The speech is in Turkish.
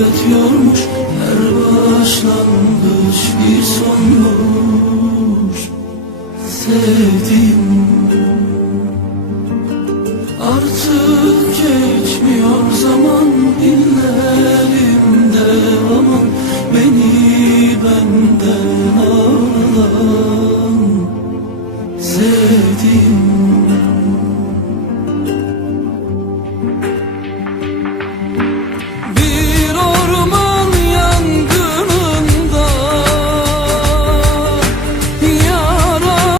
ötüyormuş Her başlangıç bir sonmuş Sevdiğim Artık geçmiyor zaman Dinlerimde aman Beni benden alan Sevdiğim